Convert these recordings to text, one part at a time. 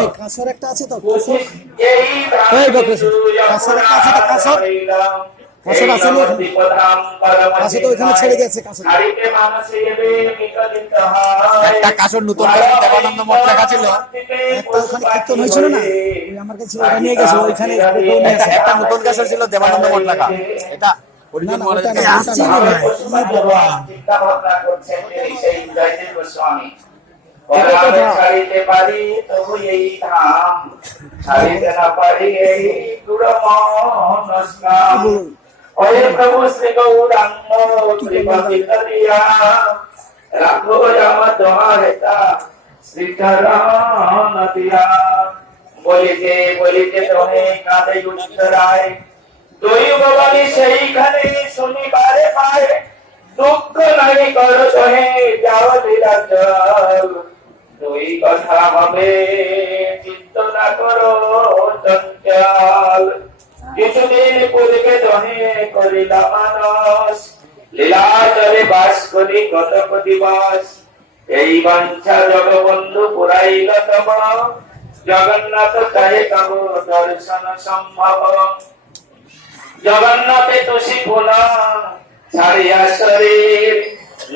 এই কাঁচর একটা আছে তো কাঁচর এই বকরেছে কাঁচর একটা আছে তো কাঁচর কাঁচর আছে না কাঁচর তো ওইখানে ছেড়ে গেছে কাঁচর একটা কাঁচর নতুন কাঁচর দেবানন্দ মঠ লেখা ছিল, একটা ওখানে কীর্তন হয়েছিল না ওই আমার কাছে ওটা নিয়ে গেছে ওইখানে একটা নতুন কাঁচর ছিল দেবানন্দ মঠ লেখা। এটা না না ওটা না আসছে না ভাই বাবা ছাড়িতে পারি তবু এই ধাম, ছাড়িতে না পারি এই দুরমনস্কাম। ওহে প্রভু শ্রী গৌরাঙ্গ শ্রীপতি করিয়া রাখো আমার তোমারেতা শ্রীচরণ দিয়া। বলিতে বলিতে তোহে কাঁদে উত্তরায়, দৈব বলি সেইখানে শুনিবারে পায়। দুঃখ নাই করো তোহে যাও নিরাচল, দুই কথা হবে চিত্ত না করো চঞ্চল। কিছুদিন পূর্বে তোহে করিলা মানস, লীলাচলে বাস করি কতক দিবস। এই বাঞ্ছা জগবন্ধু পুরাইল তব, জগন্নাথ চাহে তব দর্শন সম্ভব। জগন্নাথে তুষি পুনা ছাড়িয়া শরীর,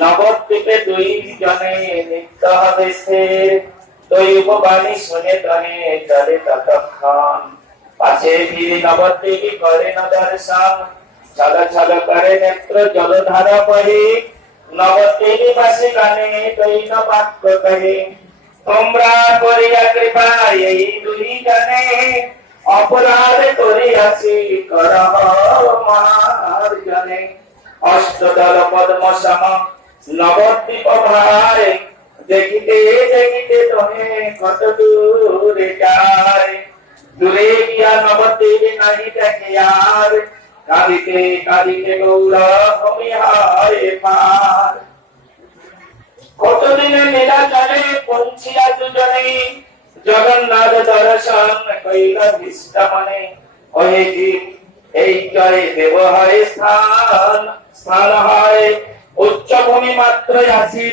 নবদ্বীপে দুই জনে নিত্য হবে স্থির। দৈব বাণী শুনে তহে চলে ততক্ষণ, পাছে ফিরি নবদ্বীপে করে ন দর্শন। ছল ছল করে নেত্র জলধার বহে, নবদ্বীপে বাসী গানে দৈন বাক্য কহে। তোমরা করিয়া কৃপা এই দুই জনে, অপরাধ করিয়াছি করহ মার্জনে। অষ্টদল পদ্ম সম নবদ্বীপ ভাই, দেখিতে দেখিতে তোহে কত দূরে যায়। দূরে গিয়া নবদ্বীপ নাহি দেখে আর, কাঁদিতে কাঁদিতে গৌর ভূমিহারে পার। কতদিনে নীলাচলে পৌঁছিয়া দুজনে, জগন্নাথ দর্শন কইল ভীষ্ট মনে। ওহে কি এই জয় দেব হয় স্থান, স্থান হয় উচ্চ ভূমি মাত্র আসি